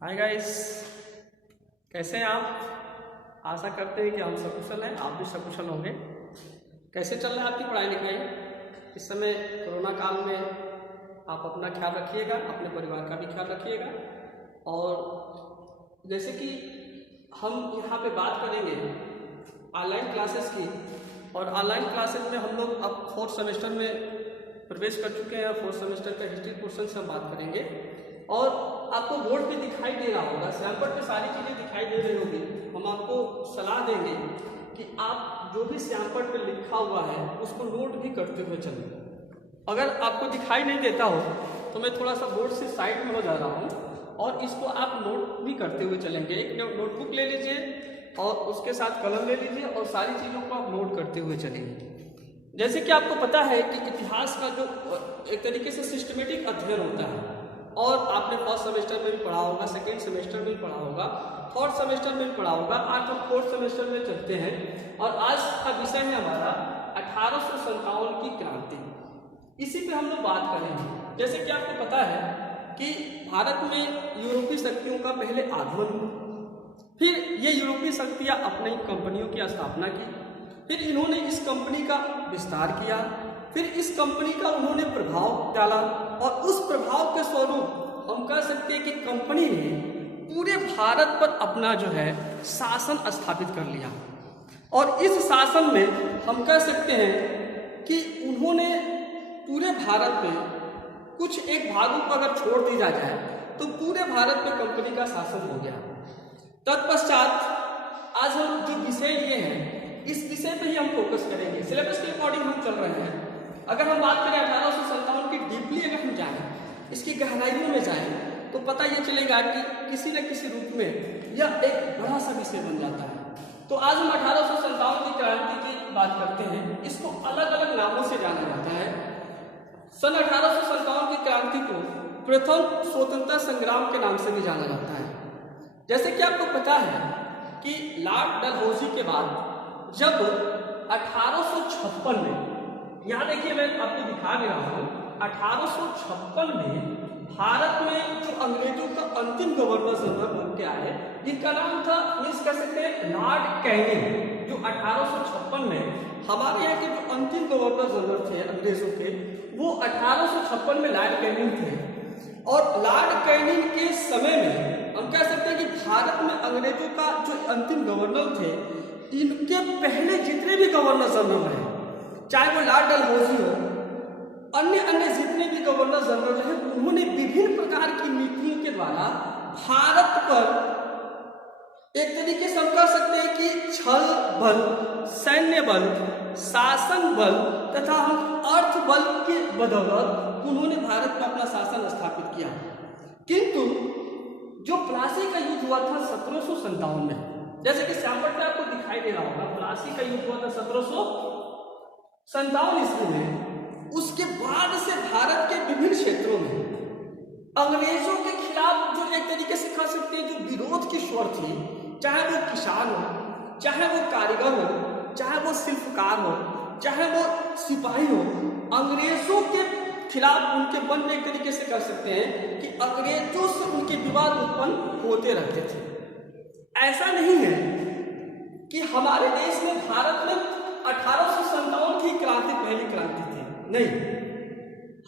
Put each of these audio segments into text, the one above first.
Hi guys, कैसे हैं आप। आशा करते हैं कि हम सकुशल हैं, आप भी सकुशल होंगे। कैसे चल रहा है आपकी पढ़ाई लिखाई इस समय कोरोना काल में। आप अपना ख्याल रखिएगा, अपने परिवार का भी ख्याल रखिएगा। और जैसे कि हम यहाँ पे बात करेंगे ऑनलाइन क्लासेस की, और ऑनलाइन क्लासेस में हम लोग अब 4th सेमेस्टर में प्रवेश कर चुके हैं। 4th सेमेस्टर का हिस्ट्री पोर्शन से हम बात करेंगे। और आपको बोर्ड पे दिखाई दे रहा होगा, सैंपल पे सारी चीज़ें दिखाई दे रही होगी। हम आपको सलाह देंगे कि आप जो भी सैंपल पे लिखा हुआ है उसको नोट भी करते हुए चलें। अगर आपको दिखाई नहीं देता हो तो मैं थोड़ा सा बोर्ड से साइड में हो जा रहा हूँ और इसको आप नोट भी करते हुए चलेंगे। एक नोटबुक ले लीजिए और उसके साथ कलम ले लीजिए और सारी चीज़ों को आप नोट करते हुए चलेंगे। जैसे कि आपको पता है कि इतिहास का जो एक तरीके से सिस्टमेटिक अध्ययन होता है, और आपने 1st सेमेस्टर में भी पढ़ा होगा, 2nd सेमेस्टर में भी पढ़ा होगा, 3rd सेमेस्टर में भी पढ़ा होगा। आज हम 4th सेमेस्टर में चलते हैं और आज का विषय है हमारा 1857 की क्रांति। इसी पे हम लोग बात करेंगे। जैसे कि आपको पता है कि भारत में यूरोपीय शक्तियों का पहले आगमन हुआ, फिर ये यूरोपीय शक्तियाँ अपनी कंपनियों की स्थापना की, फिर इन्होंने इस कंपनी का विस्तार किया, फिर इस कंपनी का उन्होंने प्रभाव डाला, और उस प्रभाव के स्वरूप हम कह सकते हैं कि कंपनी ने पूरे भारत पर अपना जो है शासन स्थापित कर लिया। और इस शासन में हम कह सकते हैं कि उन्होंने पूरे भारत में कुछ एक भागों को अगर छोड़ दिया जाए तो पूरे भारत में कंपनी का शासन हो गया। तत्पश्चात आज हम जो विषय लिए हैं इस विषय पे ही हम फोकस करेंगे। सिलेबस के अकॉर्डिंग हम चल रहे हैं। अगर हम बात करें 1857 की डीपली अगर हम जाएं, इसकी गहराइयों में जाएं, तो पता ये चलेगा कि किसी न किसी रूप में यह एक बड़ा सा विषय बन जाता है। तो आज हम 1857 की क्रांति की बात करते हैं। इसको अलग अलग नामों से जाना जाता है। सन 1857 की क्रांति को प्रथम स्वतंत्रता संग्राम के नाम से भी जाना जाता है। जैसे कि आपको पता है कि लॉर्ड डलहौजी के बाद जब 1856 में, यहाँ देखिए मैं आपको दिखा दे रहा हूँ, 1856 में भारत में जो अंग्रेजों का अंतिम गवर्नर जनरल बन के आए, जिनका नाम था मीन्स कर सकते हैं लॉर्ड कैनिंग, जो 1856 में हमारे यहाँ के जो अंतिम गवर्नर जनरल थे अंग्रेजों के, वो 1856 में लॉर्ड कैनिंग थे। और लॉर्ड कैनिंग के समय में हम कह सकते हैं कि भारत में अंग्रेजों का जो अंतिम गवर्नर थे, इनके पहले जितने भी गवर्नर जनरल रहे, चाहे वो लॉर्ड डलहौजी हो, अन्य जितने भी गवर्नर जनरल हैं, उन्होंने विभिन्न प्रकार की नीतियों के द्वारा भारत पर एक तरीके से हम कह सकते हैं कि छल बल, सैन्य बल, शासन बल तथा अर्थ बल के बदौलत उन्होंने भारत में अपना शासन स्थापित किया। किंतु जो प्लासी का युद्ध हुआ था 1757 में, जैसे कि सैंपल पे आपको दिखाई दे रहा होगा, प्लासी का युद्ध हुआ था 1757 ईस्वी में। उसके बाद से भारत के विभिन्न क्षेत्रों में अंग्रेजों के खिलाफ जो एक तरीके से कह सकते हैं जो विरोध की स्वर थी, चाहे वो किसान हो, चाहे वो कारीगर हो, चाहे वो शिल्पकार हो, चाहे वो सिपाही हो, अंग्रेजों के खिलाफ उनके मन में एक तरीके से कह सकते हैं कि अंग्रेजों से उनके विवाद उत्पन्न होते रहते थे। ऐसा नहीं है कि हमारे देश में भारत में 1857 की क्रांति पहली क्रांति थी, नहीं।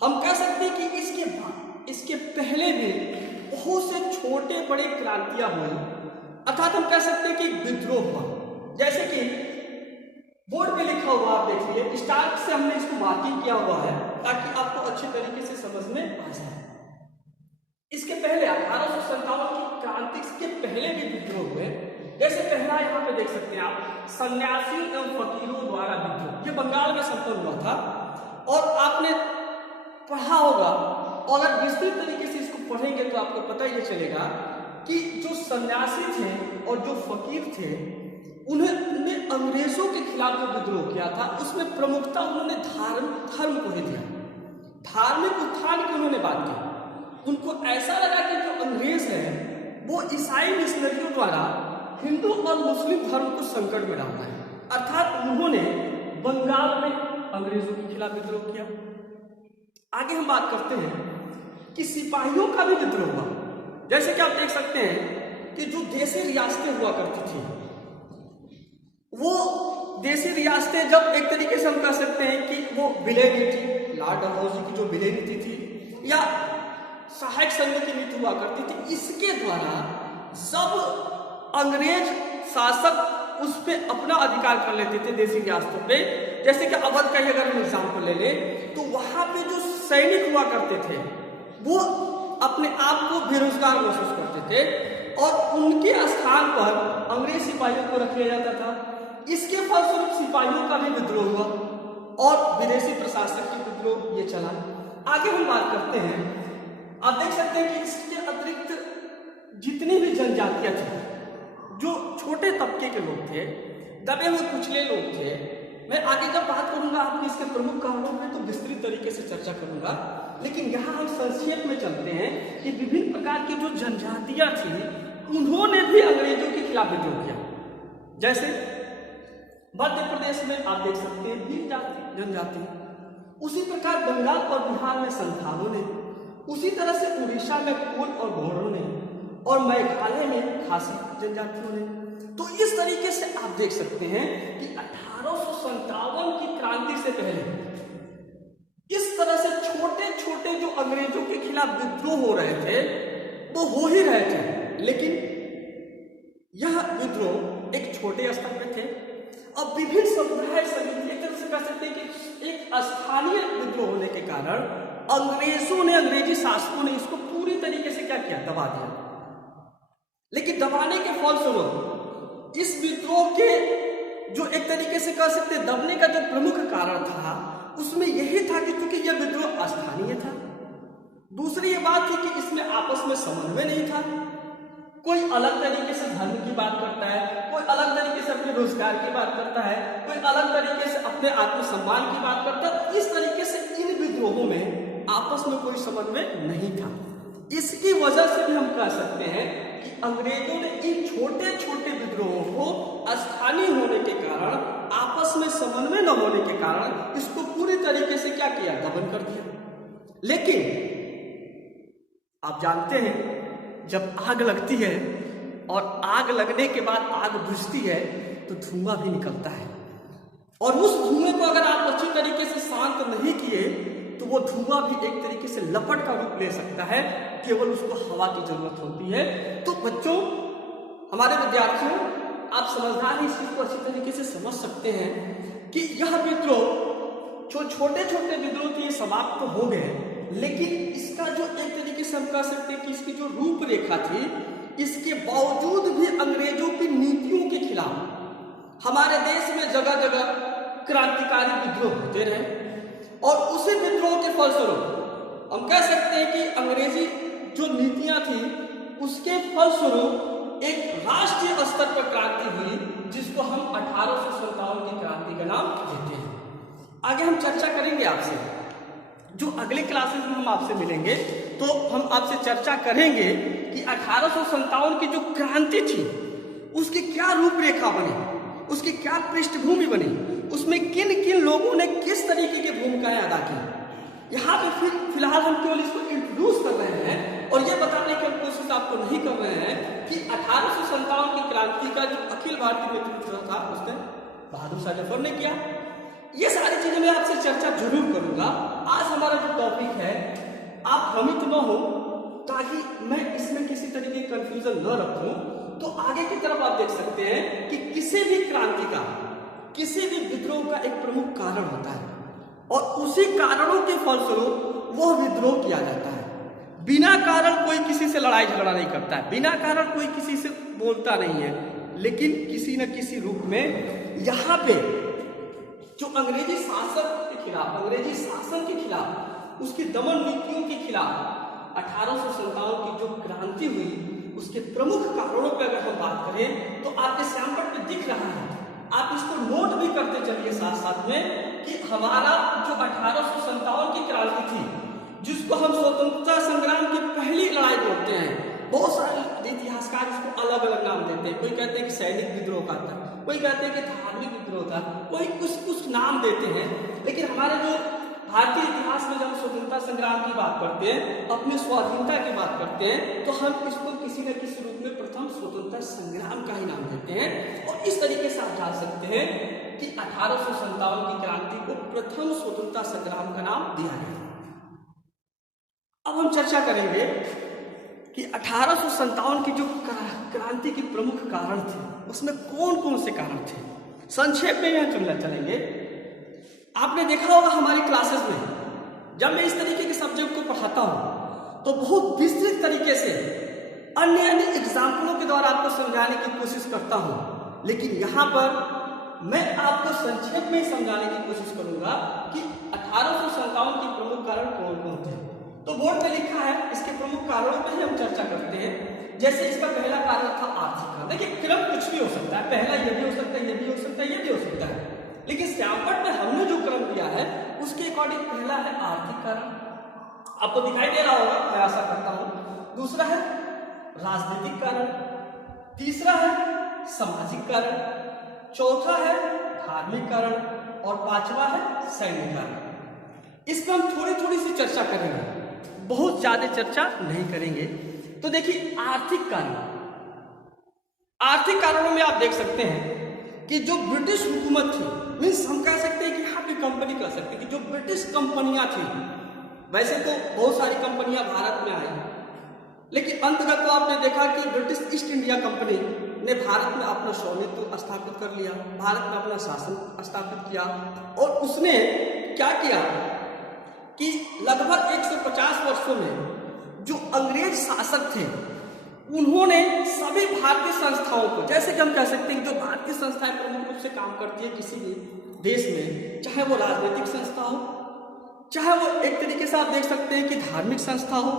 हम कह सकते हैं कि इसके पहले भी बहुत से छोटे बड़े क्रांतियां हुई, अर्थात हम कह सकते हैं कि विद्रोह हुआ। जैसे कि बोर्ड पे लिखा हुआ आप देखिए, स्टार से हमने इसको मार्किंग किया हुआ है ताकि आपको अच्छे तरीके से समझ में आ जाए। इसके पहले 1857 की क्रांति के पहले भी विद्रोह हुए। जैसे पहला यहाँ पे देख सकते हैं आप, सन्यासी एवं फकीरों द्वारा विद्रोह, ये बंगाल में संपन्न हुआ था। और आपने पढ़ा होगा, और अगर विस्तृत तरीके से इसको पढ़ेंगे तो आपको पता ये चलेगा कि जो सन्यासी थे और जो फकीर थे, उन्होंने अंग्रेजों के खिलाफ जो विद्रोह किया था उसमें प्रमुखता उन्होंने धर्म को ही दिया। धार्मिक उत्थान की उन्होंने बात की। उनको ऐसा लगा कि जो अंग्रेज है वो ईसाई मिशनरियों द्वारा हिंदू और मुस्लिम धर्म को संकट में डालना है, अर्थात उन्होंने बंगाल में अंग्रेजों के खिलाफ विद्रोह किया। आगे हम बात करते हैं कि सिपाहियों का भी विद्रोह हुआ। जैसे कि आप देख सकते हैं कि जो देसी रियासतें हुआ करती थी, वो देसी रियासतें जब एक तरीके से हम कह सकते हैं कि वो विलय नीति, लॉर्ड डलहौजी की जो विलय नीति थी या सहायक संघ की नीति हुआ करती थी, इसके द्वारा सब अंग्रेज शासक उस पे अपना अधिकार कर लेते थे देसी रियासतों पे। जैसे कि अवध का ही अगर हम एग्जाम्पल ले लें तो वहां पे जो सैनिक हुआ करते थे वो अपने आप को बेरोजगार महसूस करते थे और उनके स्थान पर अंग्रेज सिपाहियों को रख लिया जाता था। इसके फलस्वरूप सिपाहियों का भी विद्रोह हुआ और विदेशी प्रशासक की विद्रोह ये चला। आगे हम बात करते हैं, आप देख सकते हैं कि इसके अतिरिक्त जितनी भी जनजातियां थी, जो छोटे तबके के लोग थे, दबे हुए कुचले लोग थे, मैं आगे जब बात करूंगा आपके इसके प्रमुख कारणों में तो विस्तृत तरीके से चर्चा करूंगा, लेकिन यहाँ हम संक्षेप में चलते हैं कि विभिन्न प्रकार की जो जनजातियां थी उन्होंने भी अंग्रेजों के खिलाफ विद्रोह किया। जैसे मध्य प्रदेश में आप देख सकते हैं भील जाति जनजाति, उसी प्रकार बंगाल और बिहार में संथालों ने, उसी तरह से उड़ीसा में कोल और घोड़ों ने और मेघालय में खासी जनजातियों ने। तो इस तरीके से आप देख सकते हैं कि 1857 की क्रांति से पहले इस तरह से छोटे छोटे जो अंग्रेजों के खिलाफ विद्रोह हो रहे थे वो हो ही रहे थे, लेकिन यह विद्रोह एक छोटे स्तर पे थे। अब विभिन्न समुदाय समिति एक तरह से कह सकते हैं कि एक स्थानीय विद्रोह होने के कारण अंग्रेजों ने, अंग्रेजी शासकों ने इसको पूरी तरीके से क्या किया, दबा दिया। लेकिन दबाने के फलस्वरूप इस विद्रोह के जो एक तरीके से कह सकते दबने का जो प्रमुख कारण था उसमें यही था कि क्योंकि यह विद्रोह अस्थानीय था। दूसरी ये बात थी कि इसमें आपस में समन्वय नहीं था। कोई अलग तरीके से धर्म की बात करता है, कोई अलग तरीके से अपने रोजगार की बात करता है, कोई अलग तरीके से अपने आत्मसम्मान की बात करता है। इस तरीके से इन विद्रोहों में आपस में कोई समन्वय नहीं था। इसकी वजह से भी हम कह सकते हैं कि अंग्रेजों ने इन छोटे छोटे विद्रोहों को स्थानीय होने के कारण, आपस में समन्वय न होने के कारण इसको पूरी तरीके से क्या किया, दमन कर दिया। लेकिन आप जानते हैं जब आग लगती है और आग लगने के बाद आग बुझती है तो धुआं भी निकलता है, और उस धुएं को अगर आप अच्छी तरीके से शांत नहीं किए तो वो धुआं भी एक तरीके से लपट का रूप ले सकता है, केवल उसको हवा की जरूरत होती है। तो बच्चों, हमारे विद्यार्थियों, आप समझदार इस चीज को अच्छी तरीके से समझ सकते हैं कि यह विद्रोह जो छोटे छोटे विद्रोह थे समाप्त तो हो गए, लेकिन इसका जो एक तरीके से हम कह सकते हैं कि इसकी जो रूपरेखा थी, इसके बावजूद भी अंग्रेजों की नीतियों के खिलाफ हमारे देश में जगह जगह क्रांतिकारी विद्रोह होते रहे, और उसी विद्रोह के फलस्वरूप हम कह सकते हैं कि अंग्रेजी जो नीतियां थी उसके फलस्वरूप एक राष्ट्रीय स्तर पर क्रांति हुई, जिसको हम 1857 की क्रांति का नाम देते हैं। आगे हम चर्चा करेंगे आपसे, जो अगले क्लासेस में हम आपसे मिलेंगे तो हम आपसे चर्चा करेंगे कि 1857 की जो क्रांति थी उसकी क्या रूपरेखा बनी, उसकी क्या पृष्ठभूमि बनी, उसमें किन किन लोगों ने किस तरीके की भूमिकाएं अदा की। यहाँ पे फिलहाल हम केवल इसको इंट्रोड्यूस कर रहे हैं और ये बताने की कोशिश आपको नहीं कर रहे हैं कि 1857 की क्रांति का जो अखिल भारतीय नेतृत्व था उसने बहादुर शाह जफर ने किया। ये सारी चीजें मैं आपसे चर्चा जरूर करूंगा। आज हमारा जो टॉपिक है, आप भ्रमित न हो, ताकि मैं इसमें किसी तरीके की कंफ्यूजन न रखूं। तो आगे की तरफ आप देख सकते हैं कि किसी भी क्रांति का, किसी भी विद्रोह का एक प्रमुख कारण होता है, और उसी कारणों के फलस्वरूप वह विद्रोह किया जाता है। बिना कारण कोई किसी से लड़ाई झगड़ा नहीं करता है, बिना कारण कोई किसी से बोलता नहीं है, लेकिन किसी न किसी रूप में यहाँ पे जो अंग्रेजी शासक के खिलाफ, अंग्रेजी शासन के खिलाफ, उसकी दमन नीतियों के खिलाफ 1857 की जो क्रांति हुई उसके प्रमुख कारणों पर अगर हम बात करें तो आपके सैंपल पे दिख रहा है। आप इसको नोट भी करते चलिए साथ साथ में कि हमारा जो 1857 की क्रांति थी, जिसको हम स्वतंत्रता संग्राम की पहली लड़ाई बोलते हैं, बहुत सारे इतिहासकार इसको अलग अलग नाम देते हैं। कोई कहते हैं कि सैनिक विद्रोह का था, कोई कहते हैं कि धार्मिक विद्रोह था, कोई कुछ कुछ नाम देते हैं, लेकिन हमारे जो भारतीय इतिहास में जब स्वतंत्रता संग्राम की बात करते हैं, अपनी स्वाधीनता की बात करते हैं, तो हम इसको किसी न किसी रूप में प्रथम स्वतंत्रता संग्राम का ही नाम देते हैं। और इस तरीके से आप जान सकते हैं कि 1857 की क्रांति को प्रथम स्वतंत्रता संग्राम का नाम दिया गया। अब हम चर्चा करेंगे कि 1857 की जो क्रांति की प्रमुख कारण थे, उसमें कौन कौन से कारण थे। संक्षेप में यहाँ चलेंगे। आपने देखा होगा हमारी क्लासेस में जब मैं इस तरीके के सब्जेक्ट को पढ़ाता हूँ तो बहुत विस्तृत तरीके से अन्य एग्जाम्पलों के द्वारा आपको समझाने की कोशिश करता हूँ, लेकिन यहाँ पर मैं आपको संक्षेप में समझाने की कोशिश करूंगा कि 1857 के प्रमुख कारण कौन कौन थे। तो बोर्ड पे लिखा है, इसके प्रमुख कारणों पर ही हम चर्चा करते हैं। जैसे इसका पहला कारण था आर्थिक कारण। देखिए क्रम कुछ भी हो सकता है, पहला ये भी हो सकता है, ये भी हो सकता है, ये भी हो सकता है, लेकिन श्यामपट्ट में हमने जो क्रम दिया है उसके अकॉर्डिंग पहला है आर्थिक कारण, आपको दिखाई दे रहा होगा, मैं आशा करता हूं। दूसरा है राजनीतिक कारण, तीसरा है सामाजिक कारण, चौथा है धार्मिक कारण और पांचवा है सैन्य कारण। इस पर हम थोड़ी थोड़ी सी चर्चा करेंगे, बहुत ज्यादा चर्चा नहीं करेंगे। तो देखिए आर्थिक कारण, आर्थिक कारणों में आप देख सकते हैं कि जो ब्रिटिश हुकूमत थी, मीन्स हम कह सकते हैं कि यहाँ पे कंपनी कह सकते हैं कि जो ब्रिटिश कंपनियां थी, वैसे तो बहुत सारी कंपनियां भारत में आई, लेकिन अंततः तो आपने देखा कि ब्रिटिश ईस्ट इंडिया कंपनी ने भारत में अपना स्वामित्व स्थापित कर लिया, भारत में अपना शासन स्थापित किया। और उसने क्या किया कि लगभग 150 वर्षों में जो अंग्रेज शासक थे उन्होंने सभी भारतीय संस्थाओं को, जैसे कि हम कह सकते हैं कि जो भारतीय संस्थाएं प्रमुख रूप से काम करती है किसी भी देश में, चाहे वो राजनीतिक संस्था हो, चाहे वो एक तरीके से आप देख सकते हैं कि धार्मिक संस्था हो,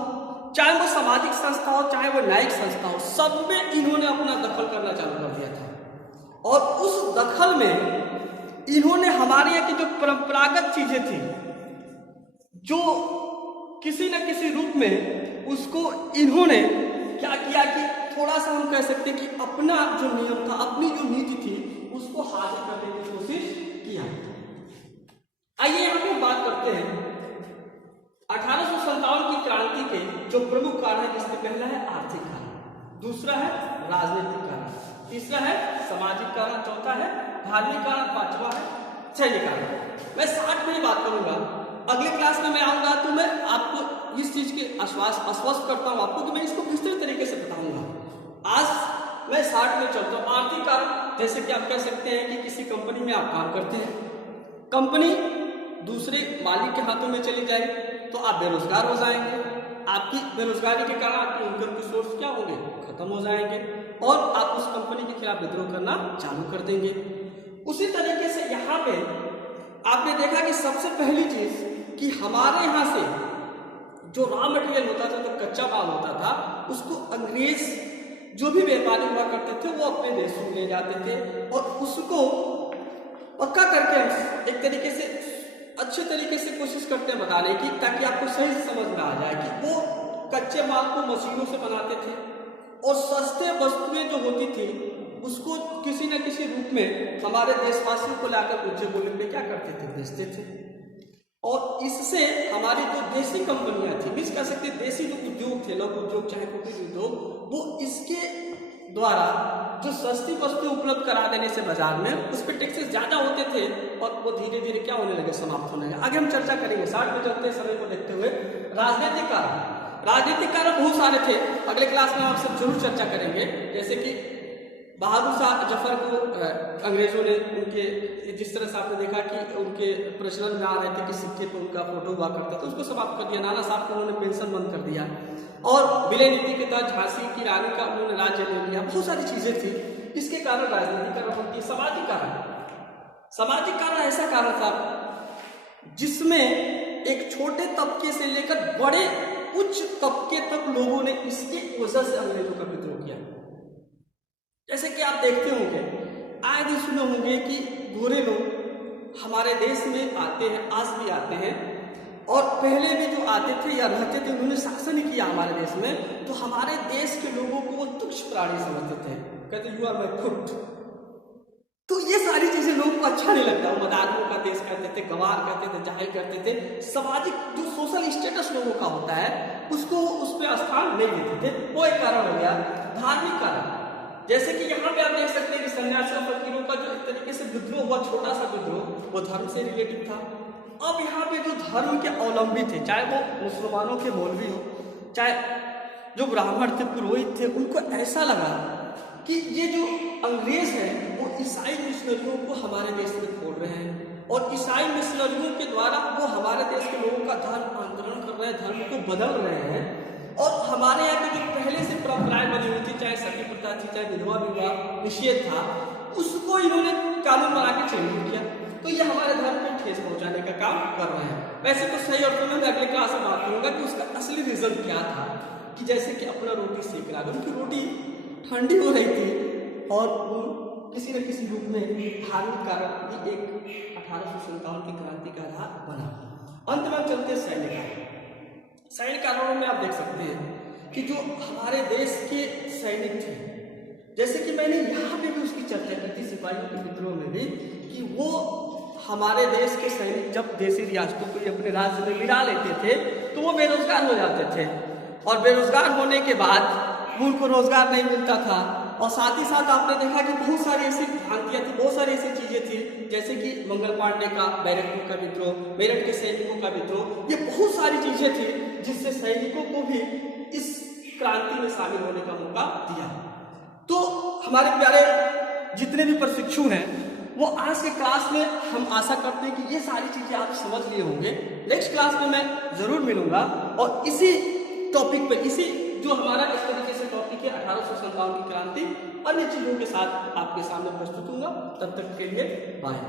चाहे वो सामाजिक संस्था हो, चाहे वो न्यायिक संस्था हो, सब में इन्होंने अपना दखल करना चालू कर दिया था। और उस दखल में इन्होंने हमारे यहाँ की जो परंपरागत चीजें थी, जो किसी न किसी रूप में उसको इन्होंने क्या किया कि थोड़ा सा हम कह सकते हैं कि अपना जो नियम था, अपनी जो नीति थी, उसको हासिल करने की कोशिश किया। आइए यहाँ पे बात करते हैं 1857 की क्रांति के जो प्रमुख कारण है, जिसमें पहला है आर्थिक कारण, दूसरा है राजनीतिक कारण, तीसरा है सामाजिक कारण, चौथा है धार्मिक कारण, पांचवा है सैन्य कारण। मैं 60 में ही बात करूंगा, अगले क्लास में मैं आऊंगा तो मैं आपको इस चीज के आश्वस्त करता हूं आपको कि मैं इसको विस्तृत तरीके से बताऊंगा। आज मैं 60 में चलता हूं। आर्थिक कारण, जैसे कि आप कह सकते हैं कि किसी कंपनी में आप काम करते हैं, कंपनी दूसरे मालिक के हाथों में चली जाए तो आप बेरोजगार हो जाएंगे, आपकी बेरोजगारी के कारण आपके इनकम के सोर्स क्या होंगे, खत्म हो जाएंगे और आप उस कंपनी के खिलाफ विद्रोह करना चालू कर देंगे। उसी तरीके से यहाँ पे आपने देखा कि सबसे पहली चीज कि हमारे यहाँ से जो रॉ मटेरियल होता था, जो कच्चा माल होता था, उसको अंग्रेज जो भी व्यापारी हुआ करते थे वो अपने देशों में ले जाते थे और उसको पक्का करके एक तरीके से अच्छे तरीके से कोशिश करते हैं बताने की, ताकि आपको सही समझ में आ जाए कि वो कच्चे माल को मशीनों से बनाते थे और सस्ते वस्तुएं जो होती थी उसको किसी न किसी रूप में हमारे देशवासियों को लाकर ऊंचे मूल्य पे क्या करते थे, बेचते थे। और इससे हमारी जो देसी कंपनियां थी, बीच कह सकते देसी जो उद्योग थे, लघु उद्योग चाहे कुटीर उद्योग, वो इसके द्वारा जो सस्ती वस्तु उपलब्ध करा देने से बाजार में उस पर टैक्सेस ज्यादा होते थे और वो धीरे धीरे क्या होने लगे, समाप्त होने लगे। आगे हम चर्चा करेंगे 60 में चलते समय को देखते हुए। राजनीतिक कारण, राजनीतिक कारण बहुत सारे थे, अगले क्लास में आपसे जरूर चर्चा करेंगे। जैसे कि बहादुर शाह जफर को अंग्रेजों ने उनके जिस तरह से आपने देखा कि उनके प्रचलन में आ रहे थे कि सिक्के पर उनका फोटो हुआ करता था, उसको समाप्त कर दिया। नाना साहब को उन्होंने पेंशन बंद कर दिया और विलय नीति के तहत झांसी की रानी का उन्होंने राज्य ले लिया। बहुत सारी चीजें थी, इसके कारण राजनीतिक कारण होती है। सामाजिक कारण, सामाजिक कारण ऐसा कारण था जिसमें एक छोटे तबके से लेकर बड़े उच्च तबके तक लोगों ने इसकी वजह से अंग्रेजों का विद्रोह किया। जैसे कि आप देखते होंगे, आए दिन सुने होंगे कि गोरे लोग हमारे देश में आते हैं, आज भी आते हैं और पहले भी जो आते थे या रहते थे उन्होंने शासन ही किया हमारे देश में, तो हमारे देश के लोगों को वो तुच्छ प्राणी समझते थे, कहते यू आर माय फुट, तो ये सारी चीजें लोगों को अच्छा नहीं लगता। वो मदारियों का देश कहते थे, गवार कहते थे, जाहिल करते थे। सामाजिक जो सोशल स्टेटस लोगों का होता है उसको उस पर स्थान नहीं देते थे। वो एक कारण हो गया। धार्मिक कारण, जैसे कि यहाँ पे आप देख सकते हैं कि सन्यासी और फकीरों का जो एक तरीके से विद्रोह हुआ, छोटा सा विद्रोह, वो धर्म से रिलेटेड था। अब यहाँ पे जो धर्म के अवलंबी थे, चाहे वो मुसलमानों के मौलवी हो, चाहे जो ब्राह्मण थे, पुरोहित थे, उनको ऐसा लगा कि ये जो अंग्रेज हैं वो ईसाई मिशनरियों को हमारे देश में खोल रहे हैं और ईसाई मिशनरियों के द्वारा वो हमारे देश के लोगों का धर्मांतरण कर रहे हैं, धर्म को बदल रहे हैं। और हमारे यहाँ की जो पहले से परंपराएं बनी हुई थी, चाहे सती प्रथा थी, चाहे विधवा विवाह निषेध था, उसको इन्होंने कानून बना के चेंज किया। तो ये हमारे धर्म को ठेस पहुंचाने का काम कर रहे हैं। वैसे तो सही अर्थों में मैं अगले क्लास में बात करूंगा कि उसका असली रीजन क्या था। कि जैसे कि अपना रोटी सेक रहा, उनकी रोटी ठंडी हो रही थी और वो किसी न किसी रूप में धार्मिक कारण भी एक 1857 की क्रांति का आधार बना। अंत में चलते सैन्य कारण। सैन्य कारणों में आप देख सकते हैं कि जो हमारे देश के सैनिक थे, जैसे कि मैंने यहाँ पे भी उसकी चर्चा की थी सिपाहियों के विद्रोह में भी, कि वो हमारे देश के सैनिक जब देशी रियासतों को अपने राज्य में मिला लेते थे तो वो बेरोजगार हो जाते थे और बेरोजगार होने के बाद उनको रोजगार नहीं मिलता था। और साथ ही साथ आपने देखा कि बहुत सारी ऐसी भ्रांतियां थी, बहुत सारी ऐसी चीजें थी, जैसे कि मंगल पांडे का बैरकपुर का विद्रोह, मेरठ के सैनिकों का विद्रोह, ये बहुत सारी चीजें थी जिससे सैनिकों को भी इस क्रांति में शामिल होने का मौका दिया। तो हमारे प्यारे जितने भी प्रशिक्षु हैं वो आज के क्लास में हम आशा करते हैं कि ये सारी चीजें आप समझ लिए होंगे। नेक्स्ट क्लास में मैं जरूर मिलूंगा और इसी टॉपिक पे, इसी जो हमारा इस तरीके से टॉपिक है 1857 की क्रांति, अन्य चीजों के साथ आपके सामने प्रस्तुत होगा। तब तक के लिए बाय।